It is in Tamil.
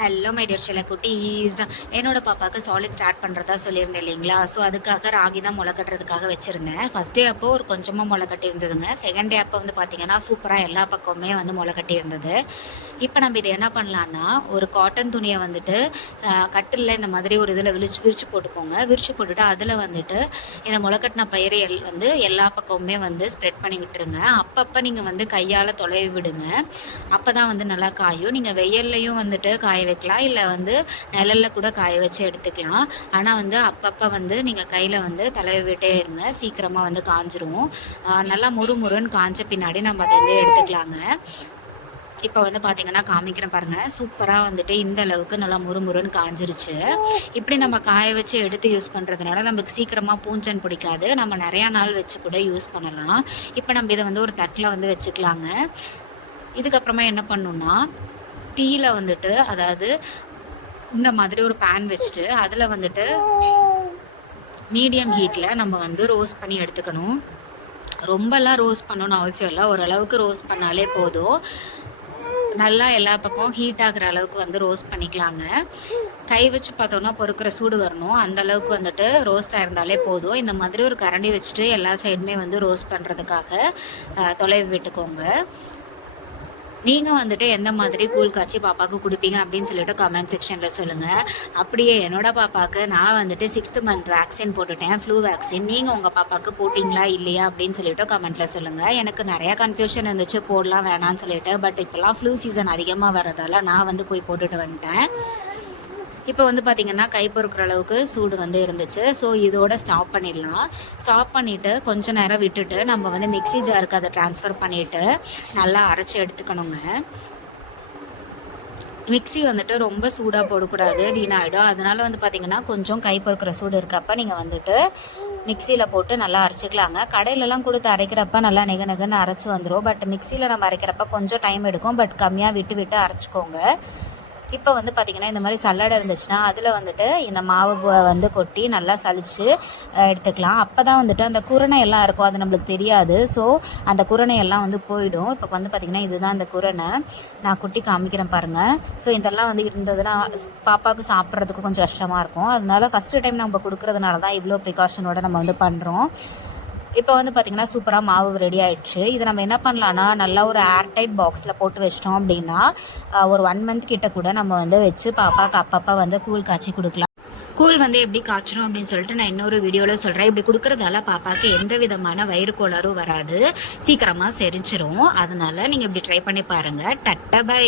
ஹலோ மை டியர் சில குட்டீஸ் என்னோட பாப்பாவுக்கு சாலிட் ஸ்டார்ட் பண்ணுறதா சொல்லியிருந்தேன் இல்லைங்களா? ஸோ அதுக்காக ராகி தான் முளை கட்டுறதுக்காக வச்சுருந்தேன். ஃபஸ்ட் டே அப்போ ஒரு கொஞ்சமாக முளை கட்டியிருந்ததுங்க. செகண்ட் டே அப்போ வந்து பார்த்தீங்கன்னா சூப்பராக எல்லா பக்கமுமே வந்து முளை கட்டியிருந்தது. இப்போ நம்ம இதை என்ன பண்ணலான்னா ஒரு காட்டன் துணியை வந்துட்டு கட்டிலில் இந்த மாதிரி ஒரு இதில் விரிச்சு விரிச்சு போட்டுக்கோங்க. விரிச்சு போட்டுட்டு அதில் வந்துட்டு இந்த முளைக்கட்டின பயிரை எல் வந்து எல்லா பக்கமுமே வந்து ஸ்ப்ரெட் பண்ணி விட்டுருங்க. அப்பப்போ நீங்கள் வந்து கையால் தொலைவி விடுங்க அப்போ தான் வந்து நல்லா காயும். நீங்கள் வெயில்லையும் வந்துட்டு காய வைக்கலாம். இல்லை வந்து நிழல்ல கூட காய வச்சு எடுத்துக்கலாம். ஆனால் வந்து அப்பப்போ வந்து நீங்கள் கையில் வந்து தடவி விட்டே இருங்க. சீக்கிரமாக வந்து காஞ்சிரும். நல்லா முறுமுறுன்னு காஞ்ச பின்னாடி நம்ம அதை வந்து எடுத்துக்கலாங்க. இப்போ வந்து பார்த்தீங்கன்னா காமிக்கிறேன் பாருங்கள் சூப்பராக வந்துட்டு இந்த அளவுக்கு நல்லா முறுமுறுன்னு காஞ்சிருச்சு. இப்படி நம்ம காய வச்சு எடுத்து யூஸ் பண்ணுறதுனால நமக்கு சீக்கிரமாக பூஞ்சன் பிடிக்காது. நம்ம நிறையா நாள் வச்சு கூட யூஸ் பண்ணலாம். இப்போ நம்ம இதை வந்து ஒரு தட்டில் வந்து வச்சுக்கலாங்க. இதுக்கப்புறமா என்ன பண்ணணும்னா தீயில வந்துட்டு அதாவது இந்த மாதிரி ஒரு பேன் வச்சுட்டு அதில் வந்துட்டு மீடியம் ஹீட்டில் நம்ம வந்து ரோஸ்ட் பண்ணி எடுத்துக்கணும். ரொம்பலாம் ரோஸ்ட் பண்ணணும்னு அவசியம் இல்லை. ஓரளவுக்கு ரோஸ்ட் பண்ணாலே போதும். நல்லா எல்லா பக்கம் ஹீட் ஆகுற அளவுக்கு வந்து ரோஸ்ட் பண்ணிக்கலாங்க. கை வச்சு பார்த்தோன்னா பொறுக்கிற சூடு வரணும். அந்த அளவுக்கு வந்துட்டு ரோஸ்ட் இருந்தாலே போதும். இந்த மாதிரி ஒரு கரண்டி வச்சுட்டு எல்லா சைடுமே வந்து ரோஸ்ட் பண்ணுறதுக்காக தொலைவி விட்டுக்கோங்க நீங்கள் வந்துட்டு எந்த மாதிரி கூழ் காய்ச்சி பாப்பாவுக்கு கொடுப்பீங்க அப்படின்னு சொல்லிட்டு கமெண்ட் செக்ஷனில் சொல்லுங்கள் அப்படியே என்னோட பாப்பாவுக்கு நான் வந்துட்டு சிக்ஸ்த் மந்த் வேக்சின் போட்டுட்டேன். ஃப்ளூ வேக்சின் நீங்கள் உங்கள் பாப்பாவுக்கு போட்டிங்களா இல்லையா அப்படின்னு சொல்லிட்டு கமெண்ட்டில் சொல்லுங்கள் எனக்கு நிறையா கன்ஃபியூஷன் இருந்துச்சு போடலாம் வேணாம்னு சொல்லிட்டு. பட் இப்போலாம் ஃப்ளூ சீசன் அதிகமாக வர்றதால நான் வந்து போய் போட்டுட்டு வந்துட்டேன். இப்போ வந்து பார்த்திங்கன்னா கை பொறுக்கிற அளவுக்கு சூடு வந்து இருந்துச்சு. ஸோ இதோட ஸ்டாப் பண்ணிடலாம். ஸ்டாப் பண்ணிவிட்டு கொஞ்ச நேரம் விட்டுட்டு நம்ம வந்து மிக்ஸி ஜாருக்கு அதை ட்ரான்ஸ்ஃபர் பண்ணிவிட்டு நல்லா அரைச்சி எடுத்துக்கணுங்க. மிக்ஸி வந்துட்டு ரொம்ப சூடாக போடக்கூடாது வீணாயிடும். அதனால வந்து பார்த்திங்கன்னா கொஞ்சம் கை பொறுக்கிற சூடு இருக்கப்போ நீங்கள் வந்துட்டு மிக்சியில் போட்டு நல்லா அரைச்சிக்கலாங்க. கடையிலலாம் கொடுத்து அரைக்கிறப்ப நல்லா நெக நெகன்னு அரைச்சி வந்துடும் பட் மிக்சியில் நம்ம அரைக்கிறப்ப கொஞ்சம் டைம் எடுக்கும். பட் கம்மியாக விட்டு விட்டு அரைச்சிக்கோங்க. இப்போ வந்து பார்த்திங்கன்னா இந்த மாதிரி சல்லடை இருந்துச்சுன்னா அதில் வந்துட்டு இந்த மாவு வந்து கொட்டி நல்லா சளிச்சு எடுத்துக்கலாம். அப்போ தான் வந்துட்டு அந்த குரணை எல்லாம் இருக்கும். அது நம்மளுக்கு தெரியாது. ஸோ அந்த குரணை எல்லாம் வந்து போயிடும். இப்போ வந்து பார்த்திங்கன்னா இதுதான் அந்த குரணை. நான் குட்டி காமிக்கிறேன் பாருங்கள் ஸோ இதெல்லாம் வந்து இருந்ததுன்னா பாப்பாவுக்கு சாப்பிட்றதுக்கு கொஞ்சம் கஷ்டமாக இருக்கும். அதனால ஃபஸ்ட்டு டைம் நம்ம கொடுக்குறதுனால தான் இவ்வளோ ப்ரிகாஷனோட நம்ம வந்து பண்ணுறோம் இப்போ வந்து பார்த்திங்கன்னா சூப்பராக மாவு ரெடி ஆயிடுச்சு. இதை நம்ம என்ன பண்ணலான்னா நல்லா ஒரு ஏர்டைட் பாக்ஸில் போட்டு வச்சிட்டோம் அப்படின்னா ஒரு ஒன் மந்த் கிட்ட கூட நம்ம வந்து வச்சு பாப்பாவுக்கு அப்பப்போ வந்து கூழ் காய்ச்சி கொடுக்கலாம். கூழ் வந்து எப்படி காய்ச்சணும் அப்படின்னு சொல்லிட்டு நான் இன்னொரு வீடியோவில் சொல்கிறேன் இப்படி கொடுக்குறதால பாப்பாவுக்கு எந்த விதமான வயிறு கோளாறும் வராது. சீக்கிரமாக செரிச்சிரும் அதனால நீங்கள் இப்படி ட்ரை பண்ணி பாருங்கள் டட்ட பை.